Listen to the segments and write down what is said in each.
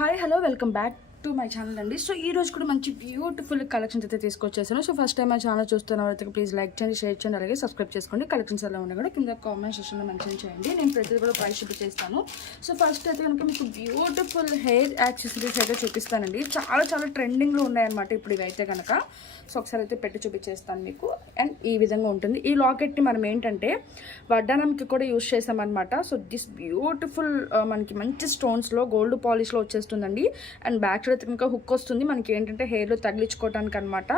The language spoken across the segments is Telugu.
Hi hello welcome back to my channel అండి. సో ఈ రోజు కూడా మంచి బ్యూటిఫుల్ కలెక్షన్స్ అయితే తీసుకొచ్చేసాను. సో ఫస్ట్ టైం మా ఛానల్ చూస్తున్న వాళ్ళకి ప్లీజ్ లైక్ చేయండి, షేర్ చేయండి, అలాగే సబ్స్క్రైబ్ చేసుకోండి. కలెక్షన్స్ ఎలా ఉన్నా కూడా కింద కామెంట్ సెక్షన్లో మెన్షన్ చేయండి. నేను ప్రతిదీ కూడా ప్రైస్ చూపించేస్తాను. సో ఫస్ట్ అయితే కనుక మీకు బ్యూటిఫుల్ హెయిర్ యాక్సెసరీస్ అయితే చూపిస్తానండి. చాలా చాలా ట్రెండింగ్లో ఉన్నాయన్నమాట ఇప్పుడు ఇవైతే కనుక. సో ఒకసారి అయితే పెట్టి చూపించేస్తాను మీకు. అండ్ ఈ విధంగా ఉంటుంది. ఈ లాకెట్ని మనం ఏంటంటే వడ్డానంకి కూడా యూజ్ చేసామన్నమాట. సో దిస్ బ్యూటిఫుల్ మనకి మంచి స్టోన్స్లో గోల్డ్ పాలిష్లో వచ్చేస్తుందండి. అండ్ బ్యాక్ సైడ్ ఇంకా హుక్ వస్తుంది మనకి ఏంటంటే హెయిర్లో తగిలించుకోవడానికి అనమాట.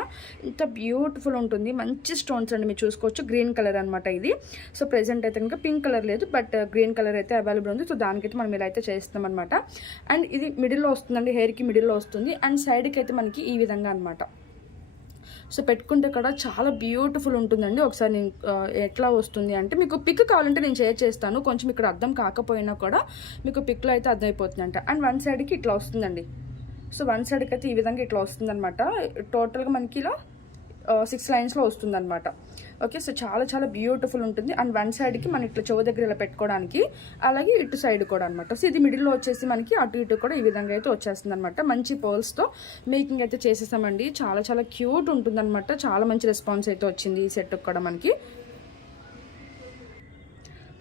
ఇంత బ్యూటిఫుల్ ఉంటుంది. మంచి స్టోన్స్ అండి, మీరు చూసుకోవచ్చు. గ్రీన్ కలర్ అనమాట ఇది. సో ప్రెజెంట్ అయితే ఇంకా పింక్ కలర్ లేదు, బట్ గ్రీన్ కలర్ అయితే అవైలబుల్ ఉంది. సో దానికైతే మనం ఇలా అయితే చేస్తాం అనమాట. అండ్ ఇది మిడిల్లో వస్తుందండి, హెయిర్కి మిడిల్లో వస్తుంది. అండ్ సైడ్కి అయితే మనకి ఈ విధంగా అనమాట. సో పెట్టుకుంటే కూడా చాలా బ్యూటిఫుల్ ఉంటుందండి. ఒకసారి నేను ఎట్లా వస్తుంది అంటే మీకు పిక్ కావాలంటే నేను షేర్ చేస్తాను. కొంచెం ఇక్కడ అర్థం కాకపోయినా కూడా మీకు పిక్లో అయితే అర్థమైపోతుందంట. అండ్ వన్ సైడ్కి ఇట్లా వస్తుందండి. సో వన్ సైడ్కి అయితే ఈ విధంగా ఇట్లా వస్తుందన్నమాట. టోటల్గా మనకి ఇలా 6 లైన్స్లో వస్తుందన్నమాట. ఓకే, సో చాలా చాలా బ్యూటిఫుల్ ఉంటుంది. అండ్ వన్ సైడ్కి మనం ఇట్లా చెవు దగ్గర ఇలా పెట్టుకోవడానికి, అలాగే ఇటు సైడ్ కూడా అనమాట. సో ఇది మిడిల్లో వచ్చేసి మనకి అటు ఇటు కూడా ఈ విధంగా అయితే వచ్చేస్తుంది అనమాట. మంచి పర్ల్స్తో మేకింగ్ అయితే చేసేసామండి. చాలా చాలా క్యూట్ ఉంటుందన్నమాట. చాలా మంచి రెస్పాన్స్ అయితే వచ్చింది ఈ సెట్కి కూడా మనకి.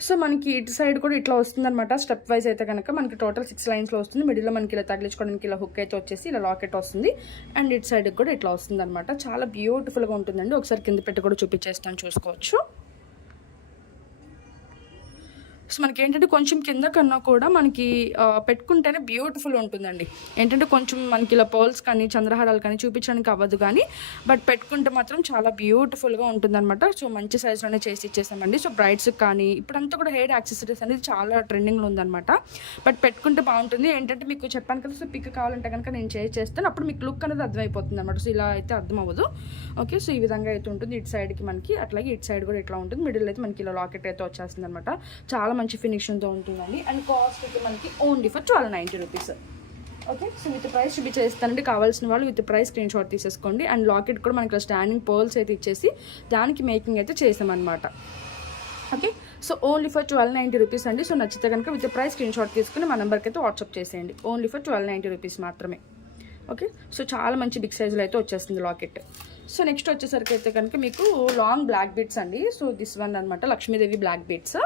సో మనకి ఇటు సైడ్ కూడా ఇట్లా వస్తుందన్నమాట. స్టెప్ వైజ్ అయితే కనుక మనకి టోటల్ 6 లైన్స్లో వస్తుంది. మిడిల్లో మనకి ఇలా తగిలించుకోవడానికి ఇలా హుక్ అయితే వచ్చేసి ఇలా లాకెట్ వస్తుంది. అండ్ ఇటు సైడ్కి కూడా ఇట్లా వస్తుంది అనమాట. చాలా బ్యూటిఫుల్గా ఉంటుందండి. ఒకసారి కింద పెట్టి కూడా చూపించేస్తాను, చూసుకోవచ్చు. సో మనకి ఏంటంటే కొంచెం కింద కన్నా కూడా మనకి పెట్టుకుంటేనే బ్యూటిఫుల్ ఉంటుందండి. ఏంటంటే కొంచెం మనకి ఇలా పర్ల్స్ కానీ చంద్రహారాలు కానీ చూపించడానికి అవ్వదు, కానీ బట్ పెట్టుకుంటే మాత్రం చాలా బ్యూటిఫుల్గా ఉంటుందన్నమాట. సో మంచి సైజులోనే చేసి ఇచ్చేసామండి. సో బ్రైడ్స్కి కానీ ఇప్పుడంతా కూడా హెయిర్ యాక్సెసరీస్ అనేది చాలా ట్రెండింగ్లో ఉందన్నమాట. బట్ పెట్టుకుంటే బాగుంటుంది. ఏంటంటే మీకు చెప్పాను కదా, సో పిక్ కావాలంటే కనుక నేను చేస్తాను. అప్పుడు మీకు లుక్ అనేది అర్థమైపోతుంది అనమాట. సో ఇలా అయితే అర్థం అవ్వదు. ఓకే, సో ఈ విధంగా అయితే ఉంటుంది. ఇటు సైడ్కి మనకి అట్లాగే ఇటు సైడ్ కూడా ఇట్లా ఉంటుంది. మిడిల్ అయితే మనకి ఇలా లాకెట్ అయితే వచ్చేస్తుంది అనమాట. చాలా మంచి ఫినిషింగ్తో ఉంటుందండి. అండ్ కాస్ట్ అయితే మనకి only for 1290 rupees. Okay, so with price చూపించేస్తానండి. కావాల్సిన వాళ్ళు విత్ ప్రైస్ స్క్రీన్ షాట్ తీసేసుకోండి. అండ్ లాకెట్ కూడా మనకి స్టాండింగ్ పర్ల్స్ అయితే ఇచ్చేసి దానికి మేకింగ్ అయితే చేసామన్నమాట. Okay, so only for 1290 rupees అండి. సో నచ్చితే కనుక విత్ ప్రైస్ స్క్రీన్ షాట్ తీసుకుని మా నెంబర్కి అయితే వాట్సాప్ చేసేయండి. ఓన్లీ ఫర్ 1290 రూపీస్ మాత్రమే. ఓకే, సో చాలా మంచి బిగ్ సైజులో అయితే వచ్చేస్తుంది లాకెట్. సో నెక్స్ట్ వచ్చేసరికి అయితే కనుక మీకు లాంగ్ బ్లాక్ బీడ్స్ అండి. సో దిస్ వన్ అనమాట, లక్ష్మీదేవి బ్లాక్ బీడ్స్.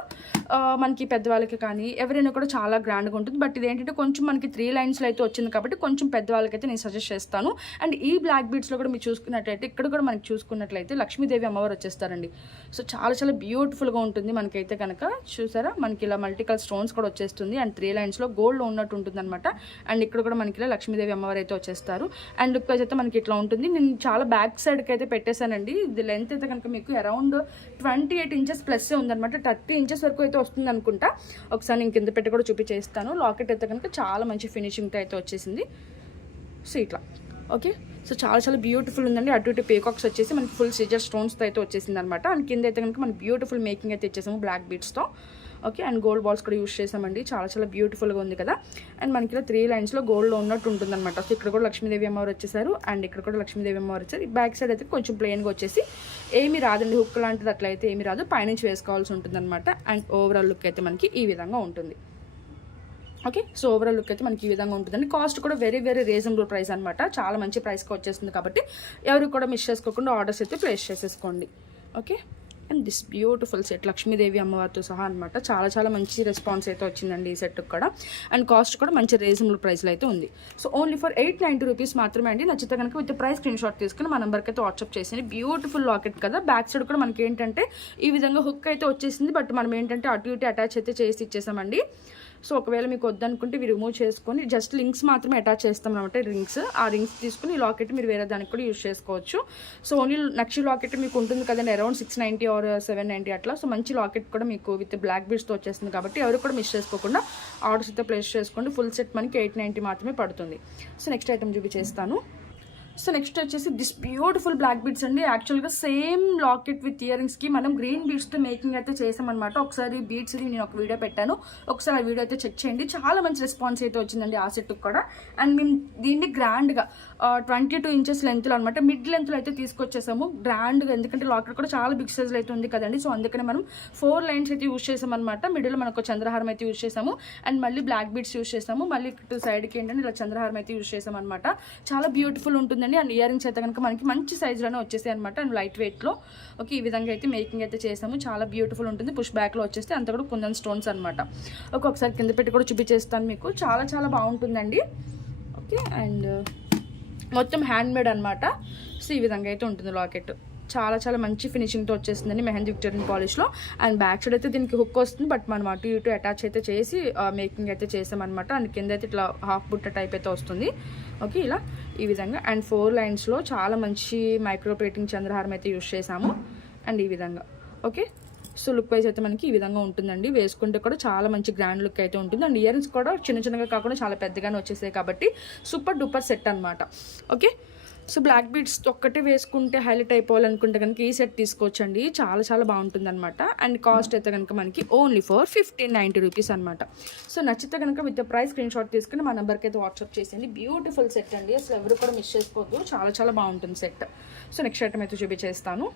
మనకి పెద్దవాళ్ళకి కానీ ఎవరైనా కూడా చాలా గ్రాండ్గా ఉంటుంది. బట్ ఇది ఏంటంటే కొంచెం మనకి 3 లైన్స్లో అయితే వచ్చింది కాబట్టి కొంచెం పెద్దవాళ్ళకైతే నేను సజెస్ట్ చేస్తాను. అండ్ ఈ బ్లాక్ బీడ్స్లో కూడా మీరు చూసుకున్నట్లయితే ఇక్కడ కూడా మనకి చూసుకున్నట్లయితే లక్ష్మీదేవి అమ్మవారు వచ్చేస్తారండి. సో చాలా చాలా బ్యూటిఫుల్గా ఉంటుంది మనకైతే కనుక. చూసారా, మనకి ఇలా మల్టికల్ స్టోన్స్ కూడా వచ్చేస్తుంది. అండ్ 3 లైన్స్లో గోల్డ్లో ఉన్నట్టు ఉంటుంది అనమాట. అండ్ ఇక్కడ కూడా మనకి ఇలా లక్ష్మీదేవి అమ్మవారు అయితే వచ్చేస్తారు. అండ్ లుక్ అయితే మనకి ఇట్లా ఉంటుంది. నేను చాలా బ్యాక్ సైడ్కి అయితే పెట్టేశానండి. ఇది లెంత్ అయితే కనుక మీకు అరౌండ్ 28 ఇంచెస్ ప్లస్ ఉందన్నమాట. 30 ఇంచెస్ వరకు అయితే వస్తుంది అనుకుంటా. ఒకసారి నేను కింద పెట్టి కూడా చూపించేస్తాను. లాకెట్ అయితే కనుక చాలా మంచి ఫినిషింగ్తో అయితే వచ్చేసింది. సో ఇట్లా ఓకే, సో చాలా చాలా బ్యూటిఫుల్ ఉందండి. అటు ఇటు పీకాక్స్ వచ్చేసి మనకి ఫుల్ సిజర్ స్టోన్స్తో అయితే వచ్చేసింది అనమాట. అండ్ కింద అయితే కనుక మనకి బ్యూటిఫుల్ మేకింగ్ అయితే ఇచ్చేసాము బ్లాక్ బీడ్స్తో. ఓకే, అండ్ గోల్డ్ బాల్స్ కూడా యూస్ చేసామండి. చాలా చాలా బ్యూటిఫుల్గా ఉంది కదా. అండ్ మనకి ఇలా 3 లైన్స్లో గోల్డ్లో ఉన్నట్టు ఉంటుందన్నమాట. సో ఇక్కడ కూడా లక్ష్మీదేవి అమ్మవారు వచ్చేసారు. అండ్ ఇక్కడ కూడా లక్ష్మీదేవి అమ్మవారు వచ్చారు. బ్యాక్ సైడ్ అయితే కొంచెం ప్లెయిన్గా వచ్చేసి ఏమీ రాదండి, హుక్ లాంటిది అట్లయితే ఏమీ రాదు, పైనుంచి వేసుకోవాల్సి ఉంటుందన్నమాట. అండ్ ఓవరాల్ లుక్ అయితే మనకి ఈ విధంగా ఉంటుంది. ఓకే, సో ఓవరాల్ లుక్ అయితే మనకి ఈ విధంగా ఉంటుందండి. కాస్ట్ కూడా వెరీ వెరీ రీజనబుల్ ప్రైస్ అనమాట. చాలా మంచి ప్రైస్కి వచ్చేస్తుంది కాబట్టి ఎవరికి కూడా మిస్ చేసుకోకుండా ఆర్డర్స్ అయితే ప్లేస్ చేసేసుకోండి. Okay, and this beautiful set Lakshmidevi అమ్మవారితో సహా అనమాట. చాలా చాలా మంచి రెస్పాన్స్ అయితే వచ్చిందండి ఈ సెట్కి కూడా. అండ్ కాస్ట్ కూడా మంచి రీజనబుల్ ప్రైస్లో అయితే ఉంది. సో ఓన్లీ ఫర్ 890 రూపీస్ మాత్రమే అండి. నచ్చితే కనుక విత్ ప్రైస్ స్క్రీన్ షాట్ తీసుకుని మా నెంబర్కి అయితే వాట్సాప్ చేసింది. బ్యూటిఫుల్ లాకెట్ కదా. బ్యాక్ సైడ్ కూడా మనకి ఏంటంటే ఈ విధంగా హుక్ అయితే వచ్చేసింది. బట్ మనం ఏంటంటే అటు ఇటు అటాచ్ అయితే చేసి ఇచ్చేసామండి. సో ఒకవేళ మీకు వద్దనుకుంటే ఇవి రిమూవ్ చేసుకొని జస్ట్ లింక్స్ మాత్రమే అటాచ్ చేస్తాం అనమాట. రింగ్స్, ఆ రింగ్స్ తీసుకుని ఈ లాకెట్ మీరు వేరే దానికి కూడా యూజ్ చేసుకోవచ్చు. సో ఓన్లీ నక్షి లాకెట్ మీకు ఉంటుంది కదండి, అరౌండ్ 690 ఆర్ 790 అట్లా. సో మంచి లాకెట్ కూడా మీకు విత్ బ్లాక్ బీడ్స్తో వచ్చేస్తుంది కాబట్టి ఎవరు కూడా మిస్ చేసుకోకుండా ఆర్డర్స్ అయితే ప్లేస్ చేసుకోండి. ఫుల్ సెట్ మనకి 890 మాత్రమే పడుతుంది. సో నెక్స్ట్ ఐటమ్ చూపించేస్తాను. సో నెక్స్ట్ వచ్చేసి దిస్ బ్యూటిఫుల్ బ్లాక్ బీడ్స్ అండి. యాక్చువల్గా సేమ్ లాకెట్ విత్ ఇయర్ రింగ్స్కి మనం గ్రీన్ బీడ్స్తో మేకింగ్ అయితే చేసామన్నమాట. ఒకసారి బీడ్స్ నేను ఒక వీడియో పెట్టాను, ఒకసారి ఆ వీడియో అయితే చెక్ చేయండి. చాలా మంచి రెస్పాన్స్ అయితే వచ్చిందండి ఆ సెట్కి కూడా. అండ్ మేము దీన్ని గ్రాండ్గా 22 ఇంచెస్ లెంత్లో అనమాట, మిడ్ లెంత్లో అయితే తీసుకొచ్చేసాము గ్రాండ్గా. ఎందుకంటే లాకెట్ కూడా చాలా బిగ్ సైజ్లో అయితే ఉంది కదండి. సో అందుకనే మనం 4 లైన్స్ అయితే యూజ్ చేసామన్నమాట. మిడిల్లో మనకు చంద్రహారం అయితే యూజ్ చేసాము, అండ్ మళ్ళీ బ్లాక్ బీడ్స్ యూజ్ చేసాము, మళ్ళీ ఇటు సైడ్కి ఏంటంటే ఇలా చంద్రహారం అయితే యూజ్ చేసాం అనమాట. చాలా బ్యూటిఫుల్ ఉంటుంది అండ్ ఇయర్ రింగ్స్ అయితే కనుక మనకి మంచి సైజులోనే వచ్చేసాయి అనమాట, అండ్ లైట్ వెయిట్లో. ఓకే, ఈ విధంగా అయితే మేకింగ్ అయితే చేసాము. చాలా బ్యూటిఫుల్ ఉంటుంది. పుష్ బ్యాక్లో వచ్చేస్తే అంతా కూడా కుందన్ స్టోన్స్ అనమాట. ఒక్కొక్కసారి కింద పెట్టి కూడా చూపించేస్తాను మీకు. చాలా చాలా బాగుంటుందండి. ఓకే, అండ్ మొత్తం హ్యాండ్ మేడ్ అనమాట. సో ఈ విధంగా అయితే ఉంటుంది లాకెట్. చాలా చాలా మంచి ఫినిషింగ్తో వచ్చేసిందండి మెహందీ విక్టోరియన్ పాలిష్లో. అండ్ బ్యాక్ సైడ్ అయితే దీనికి హుక్ వస్తుంది, బట్ మనం అటు ఇటు అటాచ్ అయితే చేసి మేకింగ్ అయితే చేసామన్నమాట. అండ్ కింద అయితే ఇట్లా హాఫ్ బుట్ట టైప్ అయితే వస్తుంది. ఓకే, ఇలా ఈ విధంగా. అండ్ 4 లైన్స్లో చాలా మంచి మైక్రో ప్లేటింగ్ చంద్రహారం అయితే యూజ్ చేసాము. అండ్ ఈ విధంగా ఓకే. సో లుక్ వైజ్ అయితే మనకి ఈ విధంగా ఉంటుందండి. వేసుకుంటే కూడా చాలా మంచి గ్రాండ్ లుక్ అయితే ఉంటుంది. అండ్ ఇయర్ రింగ్స్ కూడా చిన్న చిన్నగా కాకుండా చాలా పెద్దగానే వచ్చేసాయి కాబట్టి సూపర్ డూపర్ సెట్ అనమాట. ఓకే, సో బ్లాక్ బీడ్స్ ఒక్కటే వేసుకుంటే హైలైట్ అయిపోవాలనుకుంటే కనుక ఈ సెట్ తీసుకోవచ్చండి. చాలా చాలా బాగుంటుంది అనమాట. అండ్ కాస్ట్ అయితే కనుక మనకి ఓన్లీ ఫర్ 1590 రూపీస్ అనమాట. సో నచ్చితే కనుక విత్ ప్రైస్ స్క్రీన్ షాట్ తీసుకుని మా నెంబర్కి అయితే వాట్సాప్ చేసేయండి. బ్యూటిఫుల్ సెట్ అండి, అసలు ఎవరు కూడా మిస్ చేసుకోవద్దు. చాలా చాలా బాగుంటుంది సెట్. సో నెక్స్ట్ ఐటమ్ అయితే చూపించేస్తాను.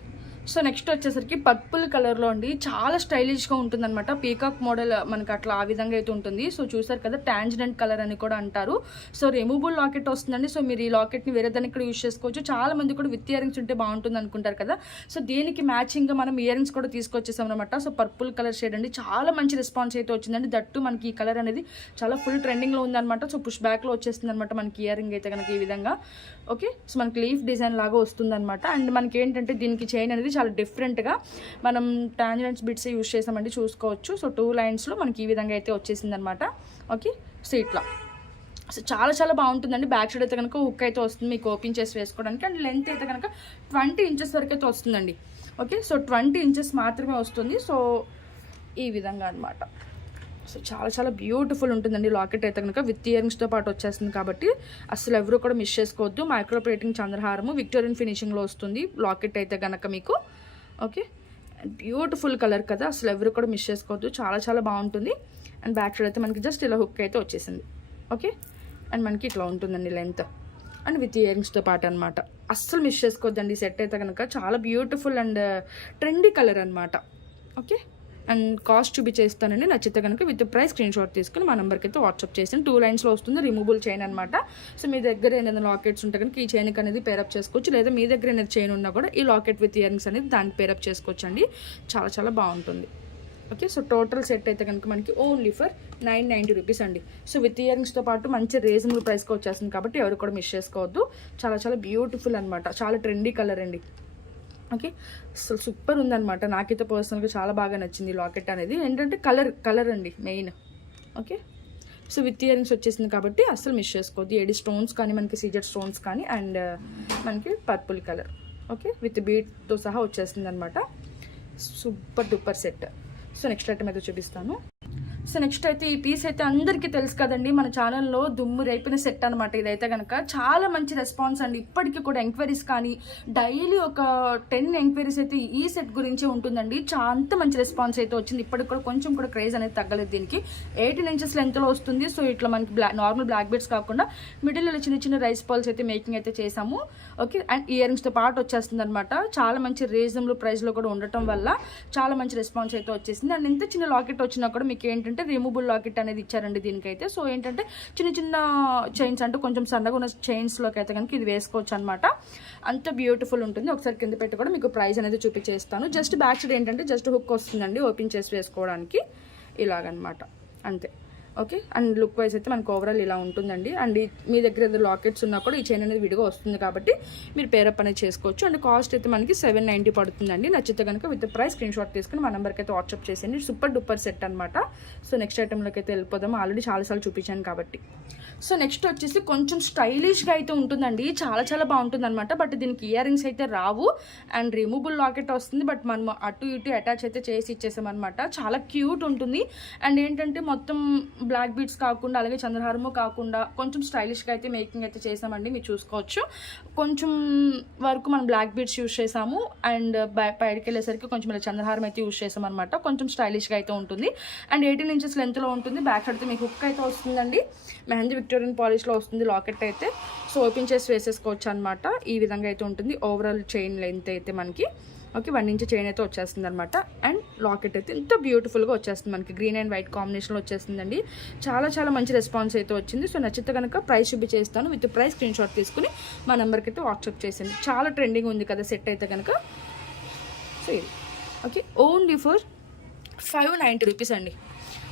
సో నెక్స్ట్ వచ్చేసరికి పర్పుల్ కలర్లో అండి, చాలా స్టైలిష్గా ఉంటుంది అనమాట. పీకాక్ మోడల్ మనకి అట్లా ఆ విధంగా అయితే ఉంటుంది. సో చూసారు కదా, టాంజెంట్ కలర్ అని కూడా అంటారు. సో రిమూవబుల్ లాకెట్ వస్తుందండి. సో మీరు ఈ లాకెట్ని వేరే దానికి కూడా యూజ్ చేసుకోవచ్చు. చాలా మంది కూడా విత్ ఇయర్ రింగ్స్ ఉంటే బాగుంటుంది అనుకుంటారు కదా. సో దీనికి మ్యాచింగ్గా మనం ఇయర్ రింగ్స్ కూడా తీసుకొచ్చేసాం అనమాట. సో పర్పుల్ కలర్ షేడ్ అండి, చాలా మంచి రెస్పాన్స్ అయితే వచ్చిందండి. దట్టు మనకి ఈ కలర్ అనేది చాలా ఫుల్ ట్రెండింగ్లో ఉందన్నమాట. సో పుష్ బ్యాక్లో వచ్చేస్తుంది అనమాట మనకి ఇయర్ రింగ్ అయితే కనుక ఈ విధంగా. ఓకే, సో మనకి లీఫ్ డిజైన్ లాగా వస్తుంది అనమాట. అండ్ మనకి ఏంటంటే దీనికి చైన్ అనేది చాలా డిఫరెంట్గా మనం టాంజెంట్స్ బిట్స్ యూజ్ చేసామండి, చూసుకోవచ్చు. సో 2 లైన్స్లో మనకి ఈ విధంగా అయితే వచ్చేసింది అనమాట. ఓకే, సో ఇట్లా సో చాలా చాలా బాగుంటుందండి. బ్యాక్ సైడ్ అయితే కనుక హుక్ అయితే వస్తుంది మీకు ఓపెన్ చేసి వేసుకోవడానికి. అండ్ లెంత్ అయితే కనుక 20 ఇంచెస్ వరకు అయితే వస్తుందండి. ఓకే, సో 20 ఇంచెస్ మాత్రమే వస్తుంది. సో ఈ విధంగా అనమాట. సో చాలా చాలా బ్యూటిఫుల్ ఉంటుందండి లాకెట్ అయితే కనుక విత్ ఇయర్ రింగ్స్తో పాటు వచ్చేస్తుంది కాబట్టి అసలు ఎవరు కూడా మిస్ చేసుకోవద్దు. మైక్రో ప్లేటింగ్ చంద్రహారము విక్టోరియన్ ఫినిషింగ్లో వస్తుంది లాకెట్ అయితే కనుక మీకు. ఓకే, బ్యూటిఫుల్ కలర్ కదా, అసలు ఎవరు కూడా మిస్ చేసుకోవద్దు. చాలా చాలా బాగుంటుంది. అండ్ బ్యాక్ సైడ్ అయితే మనకి జస్ట్ ఇలా హుక్ అయితే వచ్చేసింది. ఓకే, అండ్ మనకి ఇట్లా ఉంటుందండి లెంత్, అండ్ విత్ ఇయర్ రింగ్స్తో పాటు అనమాట. అస్సలు మిస్ చేసుకోవద్దండి సెట్ అయితే కనుక. చాలా బ్యూటిఫుల్ అండ్ ట్రెండీ కలర్ అనమాట. ఓకే, అండ్ కాస్ట్ చూపించేస్తానండి. నచ్చితే కనుక విత్ ప్రైస్ స్క్రీన్ షాట్ తీసుకుని మా నెంబర్కి అయితే వాట్సాప్ చేసాను. 2 లైన్స్లో వస్తుంది, రిమూవబుల్ చైన్ అనమాట. సో మీ దగ్గర ఏదైనా లాకెట్స్ ఉంటే కనుక ఈ చైన్కి అనేది పేరప్ చేసుకోవచ్చు, లేదా మీ దగ్గర ఏదైనా చైన్ ఉన్నా కూడా ఈ లాకెట్ విత్ ఇయర్ రింగ్స్ అనేది దానికి పేరప్ చేసుకోవచ్చు అండి. చాలా చాలా బాగుంటుంది. ఓకే, సో టోటల్ సెట్ అయితే కనుక మనకి ఓన్లీ ఫర్ 990 రూపీస్ అండి. సో విత్ ఇయర్ రింగ్స్తో పాటు మంచి రీజనబుల్ ప్రైస్కి వచ్చేస్తుంది కాబట్టి ఎవరు కూడా మిస్ చేసుకోవద్దు. చాలా చాలా బ్యూటిఫుల్ అనమాట, చాలా ట్రెండీ కలర్ అండి. ఓకే, అసలు సూపర్ ఉందన్నమాట. నాకైతే పర్సనల్గా చాలా బాగా నచ్చింది లాకెట్ అనేది. ఏంటంటే కలర్ అండి main. Okay, so with ear rings వచ్చేసింది కాబట్టి అస్సలు మిస్ చేసుకోవద్దు. ఏడి స్టోన్స్ కానీ మనకి సీజెడ్ స్టోన్స్ కానీ, అండ్ మనకి పర్పుల్ కలర్. ఓకే, విత్ బీట్తో సహా వచ్చేసింది అనమాట. Super duper set. So next item అయితే చూపిస్తాను. సో నెక్స్ట్ అయితే ఈ పీస్ అయితే అందరికీ తెలుసు కదండి, మన ఛానల్లో దుమ్ము రేపిన సెట్ అనమాట. ఇదైతే కనుక చాలా మంచి రెస్పాన్స్ అండి. ఇప్పటికీ కూడా ఎంక్వైరీస్ కానీ డైలీ ఒక 10 ఎంక్వైరీస్ అయితే ఈ సెట్ గురించే ఉంటుందండి. అంత మంచి రెస్పాన్స్ అయితే వచ్చింది. ఇప్పటికి కూడా కొంచెం కూడా క్రేజ్ అనేది తగ్గలేదు దీనికి. 18 ఇంచెస్ లెంత్లో వస్తుంది. సో ఇట్లా మనకి నార్మల్ బ్లాక్ బీడ్స్ కాకుండా మిడిల్ చిన్న చిన్న రైస్ బాల్స్ అయితే మేకింగ్ అయితే చేసాము. ఓకే, అండ్ ఇయర్ రింగ్స్తో పాటు వచ్చేస్తుంది అనమాట. చాలా మంచి రీజనబుల్ ప్రైస్లో కూడా ఉండటం వల్ల చాలా మంచి రెస్పాన్స్ అయితే వచ్చేసింది. అండ్ ఇంత చిన్న లాకెట్ వచ్చినా కూడా మీకు ఏంటంటే రిమూవబుల్ లాకెట్ అనేది ఇచ్చారండి దీనికైతే. సో ఏంటంటే చిన్న చిన్న చైన్స్ అంటే కొంచెం సన్నగా ఉన్న చైన్స్లోకి అయితే కనుక ఇది వేసుకోవచ్చు అనమాట. అంత బ్యూటిఫుల్ ఉంటుంది. ఒకసారి కింద పెట్టి కూడా మీకు ప్రైస్ అనేది చూపించేస్తాను. జస్ట్ బ్యాక్ సైడ్ ఏంటంటే జస్ట్ హుక్ వస్తుందండి ఓపెన్ చేసి వేసుకోవడానికి ఇలాగనమాట, అంతే. ఓకే, అండ్ లుక్ వైజ్ అయితే మనకు ఓవరాల్ ఇలా ఉంటుందండి. అండ్ మీ దగ్గర ఏదో లాకెట్స్ ఉన్నా కూడా ఈ చైన్ అనేది విడిగా వస్తుంది కాబట్టి మీరు పేరప్ అనేది చేసుకోవచ్చు. అండ్ కాస్ట్ అయితే మనకి 790 పడుతుందండి. నచ్చితే కనుక విత్ ప్రైస్ స్క్రీన్ షాట్ తీసుకుని మా నెంబర్కి అయితే వాట్సాప్ చేసేయండి. సూపర్ డూపర్ సెట్ అనమాట. సో నెక్స్ట్ ఐటెంలోకి అయితే వెళ్ళిపోదాము. ఆల్రెడీ చాలాసార్లు చూపించాను కాబట్టి. సో నెక్స్ట్ వచ్చేసి కొంచెం స్టైలిష్గా అయితే ఉంటుందండి. చాలా చాలా బాగుంటుంది అనమాట. బట్ దీనికి ఇయర్ రింగ్స్ అయితే రావు అండ్ రిమూవబుల్ లాకెట్ వస్తుంది. బట్ మనం అటు ఇటు అటాచ్ అయితే చేసి ఇచ్చేసామన్నమాట. చాలా క్యూట్ ఉంటుంది. అండ్ ఏంటంటే మొత్తం బ్లాక్ బీడ్స్ కాకుండా అలాగే చంద్రహారము కాకుండా కొంచెం స్టైలిష్గా అయితే మేకింగ్ అయితే చేసామండి. మీరు చూసుకోవచ్చు కొంచెం వరకు మనం బ్లాక్ బీడ్స్ యూజ్ చేసాము అండ్ బయటకు వెళ్ళేసరికి కొంచెం ఇలా చంద్రహారం అయితే యూజ్ చేసాం అనమాట. కొంచెం స్టైలిష్గా అయితే ఉంటుంది అండ్ 18 ఇంచెస్ లెంత్లో ఉంటుంది. బ్యాక్ సైడ్ అయితే మీకు హుక్ అయితే వస్తుందండి. మెహందీ విక్టోరియన్ పాలిష్లో వస్తుంది లాకెట్ అయితే. సో ఓపెన్ చేసి వేసేసుకోవచ్చు అనమాట. ఈ విధంగా అయితే ఉంటుంది ఓవరాల్ చైన్ లెంత్ అయితే మనకి. ఓకే 1 ఇంచ్ చైన్ అయితే వచ్చేస్తుంది అనమాట. అండ్ లాకెట్ అయితే ఎంతో బ్యూటిఫుల్గా వచ్చేస్తుంది మనకి. గ్రీన్ అండ్ వైట్ కాంబినేషన్లో వచ్చేస్తుందండి. చాలా మంచి రెస్పాన్స్ అయితే వచ్చింది. సో నచ్చితే కనుక ప్రైస్ చూపించేస్తాను. విత్ ప్రైస్ స్క్రీన్ షాట్ తీసుకుని మా నెంబర్కి అయితే వాట్సాప్ చేసింది. చాలా ట్రెండింగ్ ఉంది కదా సెట్ అయితే కనుక. సో ఇది ఓకే ఓన్లీ ఫర్ 590 రూపీస్ అండి.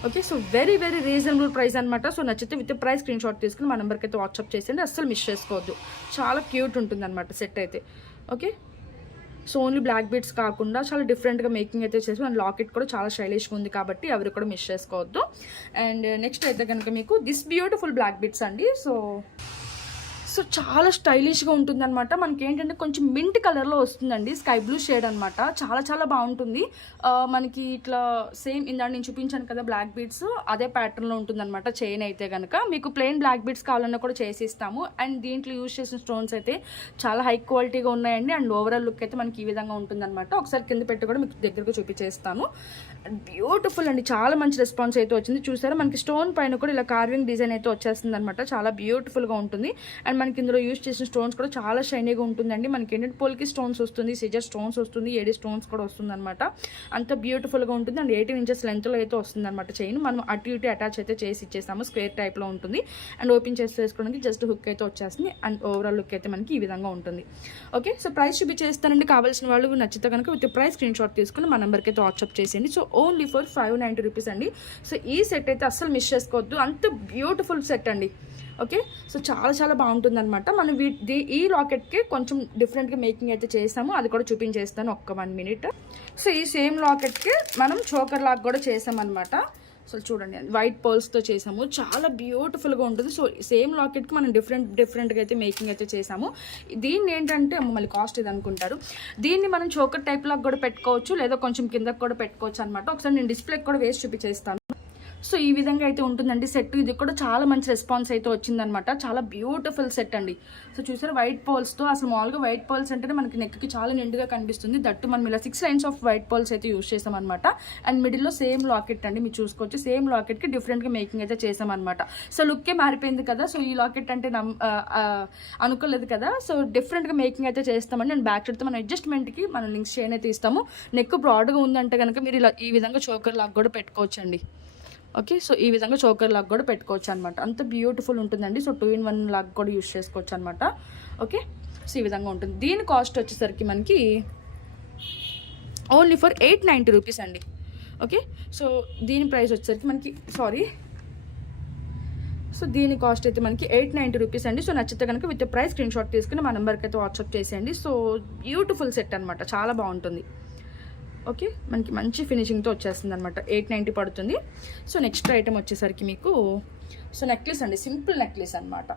Okay so very reasonable price అనమాట. సో నచ్చితే విత్ ప్రైస్ స్క్రీన్ షాట్ తీసుకుని మా నెంబర్కి అయితే వాట్సాప్ చేసేయండి. అస్సలు మిస్ చేసుకోవద్దు. చాలా క్యూట్ ఉంటుంది అనమాట సెట్ అయితే. Okay so only black beads కాకుండా చాలా డిఫరెంట్గా మేకింగ్ అయితే చేసి అండ్ లాకెట్ కూడా చాలా స్టైలిష్గా ఉంది కాబట్టి ఎవరు కూడా మిస్ చేసుకోవద్దు. అండ్ నెక్స్ట్ అయితే కనుక మీకు దిస్ బ్యూటిఫుల్ బ్లాక్ బీడ్స్ అండి. సో చాలా స్టైలిష్గా ఉంటుంది అనమాట. మనకి ఏంటంటే కొంచెం మింట్ కలర్లో వస్తుందండి. స్కై బ్లూ షేడ్ అనమాట. చాలా బాగుంటుంది. మనకి ఇట్లా సేమ్ ఇందాక నేను చూపించాను కదా బ్లాక్ బీడ్స్ అదే ప్యాటర్న్లో ఉంటుంది అనమాట. చైన్ అయితే కనుక మీకు ప్లెయిన్ బ్లాక్ బీడ్స్ కావాలన్నా కూడా చేసి ఇస్తాము. అండ్ దీంట్లో యూజ్ చేసిన స్టోన్స్ అయితే చాలా హై క్వాలిటీగా ఉన్నాయండి. అండ్ ఓవరాల్ లుక్ అయితే మనకి ఈ విధంగా ఉంటుంది అనమాట. ఒకసారి కింద పెట్టి కూడా మీకు దగ్గరకు చూపించేస్తాను. బ్యూటిఫుల్ అండి. చాలా మంచి రెస్పాన్స్ అయితే వచ్చింది. చూసారా మనకి స్టోన్ పైన కూడా ఇలా కార్వింగ్ డిజైన్ అయితే వచ్చేస్తుంది అనమాట. చాలా బ్యూటిఫుల్గా ఉంటుంది. అండ్ మనకి ఇందులో యూజ్ చేసిన స్టోన్స్ కూడా చాలా షైనీగా ఉంటుందండి. మనకి ఏంటంటే పోల్కి స్టోన్స్ వస్తుంది, సిజర్ స్టోన్స్ వస్తుంది, ఏడి స్టోన్స్ కూడా వస్తుంది అనమాట. అంత బ్యూటిఫుల్గా ఉంటుంది. అండ్ 18 ఇంచెస్ లెంత్లో అయితే వస్తుంది అనమాట చైన్. మనం అటు ఇటు అటాచ్ అయితే చేసి ఇచ్చేస్తాము. స్క్వేర్ టైప్లో ఉంటుంది. అండ్ ఓపెన్ చేసి వేసుకోవడానికి జస్ట్ హుక్ అయితే వచ్చేస్తుంది. అండ్ ఓవరాల్ లుక్ అయితే మనకి ఈ విధంగా ఉంటుంది. ఓకే సో ప్రైస్ చూపించేస్తానండి. కావాల్సిన వాళ్ళు నచ్చితే కనుక విత్ ప్రైస్ స్క్రీన్ షాట్ తీసుకుని మా నెంబర్కి అయితే వాట్సాప్ చేసేయండి. సో ఓన్లీ ఫర్ 590 రూపీస్ అండి. సో ఈ సెట్ అయితే అస్సలు మిస్ చేసుకోవద్దు. అంత బ్యూటిఫుల్ సెట్ అండి. ఓకే సో చాలా బాగుంటుంది అనమాట. మనం ఈ లాకెట్కి కొంచెం డిఫరెంట్గా మేకింగ్ అయితే చేసాము. అది కూడా చూపించేస్తాను ఒక్క 1 మినిట్. సో ఈ సేమ్ లాకెట్కి మనం చోకర్ లాక్ కూడా చేసామన్నమాట. సో చూడండి వైట్ పర్ల్స్తో చేసాము. చాలా బ్యూటిఫుల్గా ఉంటుంది. సో సేమ్ లాకెట్కి మనం డిఫరెంట్గా అయితే మేకింగ్ అయితే చేసాము. దీన్ని ఏంటంటే మళ్ళీ కాస్ట్ ఇది అనుకుంటారు. దీన్ని మనం చోకర్ టైప్ లాగా కూడా పెట్టుకోవచ్చు, లేదా కొంచెం కిందకి కూడా పెట్టుకోవచ్చు అనమాట. ఒకసారి నేను డిస్ప్లేకి కూడా వేసి చూపించేస్తాను. సో ఈ విధంగా అయితే ఉంటుందండి సెట్. ఇది కూడా చాలా మంచి రెస్పాన్స్ అయితే వచ్చిందనమాట. చాలా బ్యూటిఫుల్ సెట్ అండి. సో చూసారు వైట్ పర్ల్స్తో. అసలు మామూలుగా వైట్ పర్ల్స్ అంటేనే మనకి నెక్కి చాలా నిండుగా కనిపిస్తుంది. దట్టు మనం ఇలా 6 లైన్స్ ఆఫ్ వైట్ పర్ల్స్ అయితే యూజ్ చేసామన్నమాట. అండ్ మిడిల్లో సేమ్ లాకెట్ అండి. మీరు చూసుకోవచ్చు సేమ్ లాకెట్కి డిఫరెంట్గా మేకింగ్ అయితే చేసామన్నమాట. సో లుక్కే మారిపోయింది కదా. సో ఈ లాకెట్ అంటే అనుకోలేదు కదా. సో డిఫరెంట్గా మేకింగ్ అయితే చేస్తామండి. అండ్ బ్యాక్ సైడ్తో మనం అడ్జస్ట్మెంట్కి మనం లింక్స్ చైన్ అయితే ఇస్తాము. నెక్ బ్రాడ్గా ఉందంటే కనుక మీరు ఇలా ఈ విధంగా చోకర్ లాగా కూడా పెట్టుకోవచ్చండి. ఓకే సో ఈ విధంగా చోకర్ లాగా కూడా పెట్టుకోవచ్చు అనమాట. అంత బ్యూటిఫుల్ ఉంటుందండి. సో 2-in-1 లాగా కూడా యూజ్ చేసుకోవచ్చు అనమాట. ఓకే సో ఈ విధంగా ఉంటుంది. దీని కాస్ట్ వచ్చేసరికి మనకి ఓన్లీ ఫర్ 890 రూపీస్ అండి. ఓకే సో దీని ప్రైస్ వచ్చేసరికి మనకి సో దీని కాస్ట్ అయితే మనకి 890 రూపీస్ అండి. సో నచ్చితే కనుక విత్ ప్రైస్ స్క్రీన్ షాట్ తీసుకుని మా నెంబర్కి అయితే వాట్సాప్ చేసేయండి. సో బ్యూటిఫుల్ సెట్ అనమాట. చాలా బాగుంటుంది. ఓకే మనకి మంచి ఫినిషింగ్తో వచ్చేస్తుంది అనమాట. 890 పడుతుంది. సో నెక్స్ట్ ఐటమ్ వచ్చేసరికి మీకు సో నెక్లెస్ అండి. సింపుల్ నెక్లెస్ అనమాట.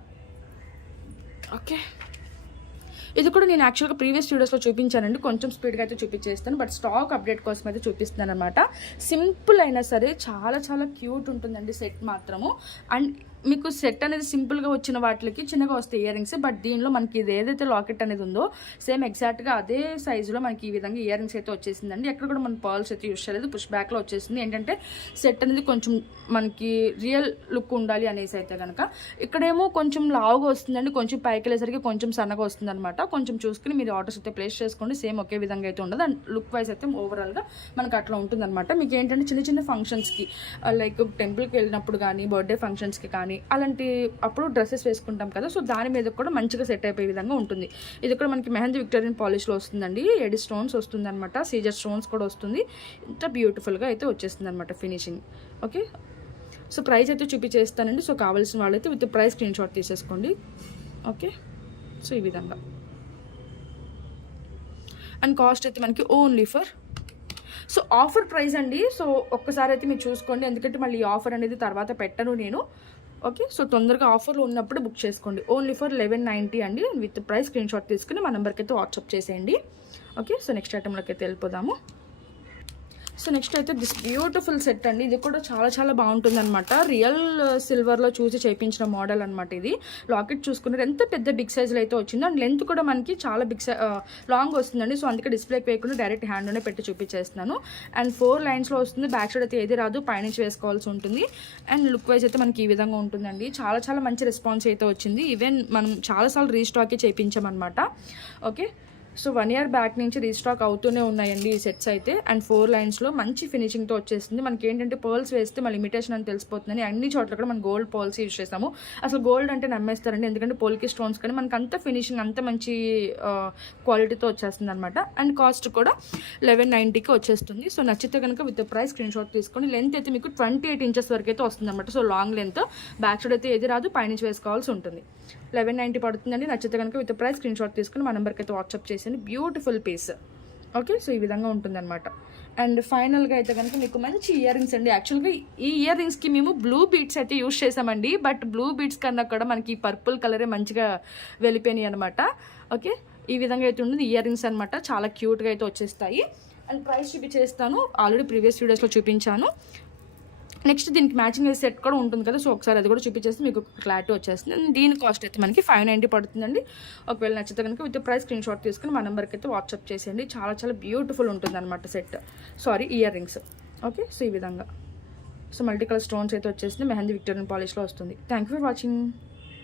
ఓకే ఇది కూడా నేను యాక్చువల్గా ప్రీవియస్ వీడియోస్లో చూపించానండి. కొంచెం స్పీడ్గా అయితే చూపించేస్తాను. బట్ స్టాక్ అప్డేట్ కోసం అయితే చూపిస్తున్నాను అనమాట. సింపుల్ అయినా సరే చాలా క్యూట్ ఉంటుందండి సెట్ మాత్రము. అండ్ మీకు సెట్ అనేది సింపుల్గా వచ్చిన వాటికి చిన్నగా వస్తాయి ఇయర్ రింగ్స్. బట్ దీనిలో మనకి ఇది ఏదైతే లాకెట్ అనేది ఉందో సేమ్ ఎగ్జాక్ట్గా అదే సైజులో మనకి ఈ విధంగా ఇయర్ రింగ్స్ అయితే వచ్చేసిందండి. ఎక్కడ కూడా మన పర్ల్స్ అయితే యూస్ చేయలేదు. పుష్ బ్యాక్లో వచ్చేసింది. ఏంటంటే సెట్ అనేది కొంచెం మనకి రియల్ లుక్ ఉండాలి అనేసి అయితే కనుక. ఇక్కడేమో కొంచెం లావుగా వస్తుందండి. కొంచెం పైకి వెళ్ళేసరికి కొంచెం సన్నగా వస్తుంది అనమాట. కొంచెం చూసుకుని మీరు ఆర్డర్స్ అయితే ప్లేస్ చేసుకోండి. సేమ్ ఒకే విధంగా అయితే ఉండదు. అండ్ లుక్ వైజ్ అయితే ఓవరాల్గా మనకు అట్లా ఉంటుంది అనమాట. మీకు ఏంటంటే చిన్న ఫంక్షన్స్కి లైక్ టెంపుల్కి వెళ్ళినప్పుడు కానీ బర్త్డే ఫంక్షన్స్కి కానీ అలాంటి అప్పుడు డ్రెస్సెస్ వేసుకుంటాం కదా. సో దాని మీద కూడా మంచిగా సెట్ అయిపోయే విధంగా ఉంటుంది. ఇది కూడా మనకి మెహందీ విక్టోరియన్ పాలిష్లో వస్తుందండి. ఎడి స్టోన్స్ వస్తుంది అనమాట. సీజర్ స్టోన్స్ కూడా వస్తుంది. ఇంత బ్యూటిఫుల్గా అయితే వచ్చేస్తుంది అనమాట ఫినిషింగ్. ఓకే సో ప్రైస్ అయితే చూపించేస్తానండి. సో కావాల్సిన వాళ్ళైతే విత్ ప్రైస్ స్క్రీన్ షాట్ తీసేసుకోండి. ఓకే సో ఈ విధంగా. అండ్ కాస్ట్ అయితే మనకి only for so offer price అండి. సో ఒక్కసారి అయితే మీరు చూసుకోండి. ఎందుకంటే మళ్ళీ ఈ ఆఫర్ అనేది తర్వాత పెట్టను నేను. ఓకే సో తొందరగా ఆఫర్లో ఉన్నప్పుడు బుక్ చేసుకోండి. ఓన్లీ ఫర్ 1190 అండి. విత్ ప్రైస్ స్క్రీన్ షాట్ తీసుకుని మా నెంబర్కి అయితే వాట్సాప్ చేసేయండి. ఓకే సో నెక్స్ట్ ఐటెంలోకి అయితే వెళ్ళిపోదాము. సో నెక్స్ట్ అయితే దిస్ బ్యూటిఫుల్ సెట్ అండి. ఇది కూడా చాలా చాలా బాగుంటుంది అనమాట. రియల్ సిల్వర్లో చూసి చేయించిన మోడల్ అనమాట. ఇది లాకెట్ చూసుకున్నారు ఎంత పెద్ద బిగ్ సైజులో అయితే వచ్చిందో, అండ్ లెంత్ కూడా మనకి చాలా లాంగ్ వస్తుందండి. సో అందుకే డిస్ప్లేకి వేయకుండా డైరెక్ట్ హ్యాండ్లోనే పెట్టి చూపించేస్తున్నాను. అండ్ 4 లైన్స్లో వస్తుంది. బ్యాక్ సైడ్ అయితే ఏది రాదు, పైనుంచి వేసుకోవాల్సి ఉంటుంది. అండ్ లుక్ వైజ్ అయితే మనకి ఈ విధంగా ఉంటుందండి. చాలా చాలా మంచి రెస్పాన్స్ అయితే వచ్చింది. ఈవెన్ మనం చాలాసార్లు రీస్టాకే చేయించామన్నమాట. ఓకే, సో 1 year బ్యాక్ నుంచి రీస్టాక్ అవుతూనే ఉన్నాయండి ఈ సెట్స్ అయితే. అండ్ 4 లైన్స్లో మంచి ఫినిషింగ్తో వచ్చేస్తుంది. మనకి ఏంటంటే పర్ల్స్ వేస్తే మన లిమిటేషన్ అని తెలిసిపోతుందని అన్ని చోట్ల కూడా మనం గోల్డ్ పర్ల్స్ యూజ్ చేస్తాము. అసలు గోల్డ్ అంటే నమ్మేస్తారండి, ఎందుకంటే పోల్కి స్టోన్స్ కానీ మనకు అంత ఫినిషింగ్ అంత మంచి క్వాలిటీతో వచ్చేస్తుంది అనమాట. అండ్ కాస్ట్ కూడా 1190కి వచ్చేస్తుంది. సో నచ్చితే కనుక విత్ ప్రైస్ స్క్రీన్ షాట్ తీసుకొని, లెంత్ అయితే మీకు 28 inches వరకు అయితే వస్తుంది అనమాట. So long length, back side అయితే ఏది రాదు, పైనుంచి వేసుకోవాల్సి ఉంటుంది. 1190 పడుతుందండి. నచ్చితే కనుక విత్ ప్రైస్ స్క్రీన్ షాట్ తీసుకుని మా నెంబర్కి అయితే వాట్సాప్ చేసేయండి. Beautiful piece. ఓకే, సో ఈ విధంగా ఉంటుందన్నమాట. అండ్ ఫైనల్గా అయితే కనుక మీకు మంచి ఇయర్ రింగ్స్ అండి. యాక్చువల్గా ఈ ఇయర్ రింగ్స్కి మేము బ్లూ బీడ్స్ అయితే యూజ్ చేసామండి, బట్ బ్లూ బీడ్స్ కన్నా కూడా మనకి పర్పుల్ కలరే మంచిగా వెళ్ళిపోయినాయి అనమాట. ఓకే, ఈ విధంగా అయితే ఉంటుంది ఇయర్ రింగ్స్ అనమాట. చాలా క్యూట్గా అయితే వచ్చేస్తాయి. అండ్ ప్రైస్ చూపించేస్తాను, ఆల్రెడీ ప్రీవియస్ వీడియోస్లో చూపించాను. నెక్స్ట్ దీనికి మ్యాచింగ్ సెట్ కూడా ఉంటుంది కదా, సో ఒకసారి అది కూడా చూపించేస్తే మీకు క్లారిటీ వచ్చేస్తుంది. దీని కాస్ట్ అయితే మనకి 590 పడుతుందండి. ఒకవేళ నచ్చితే కనుక విత్ ప్రైస్ స్క్రీన్ షాట్ తీసుకుని మా నెంబర్కి అయితే వాట్సాప్ చేసేయండి. చాలా చాలా బ్యూటిఫుల్ ఉంటుంది అనమాట set, ear rings. Okay, so ఈ విధంగా. సో మల్టీ కలర్ స్టోన్స్ అయితే వచ్చేసింది. మెహందీ విక్టోరియన్ పాలిష్లో వస్తుంది. Thank you for watching.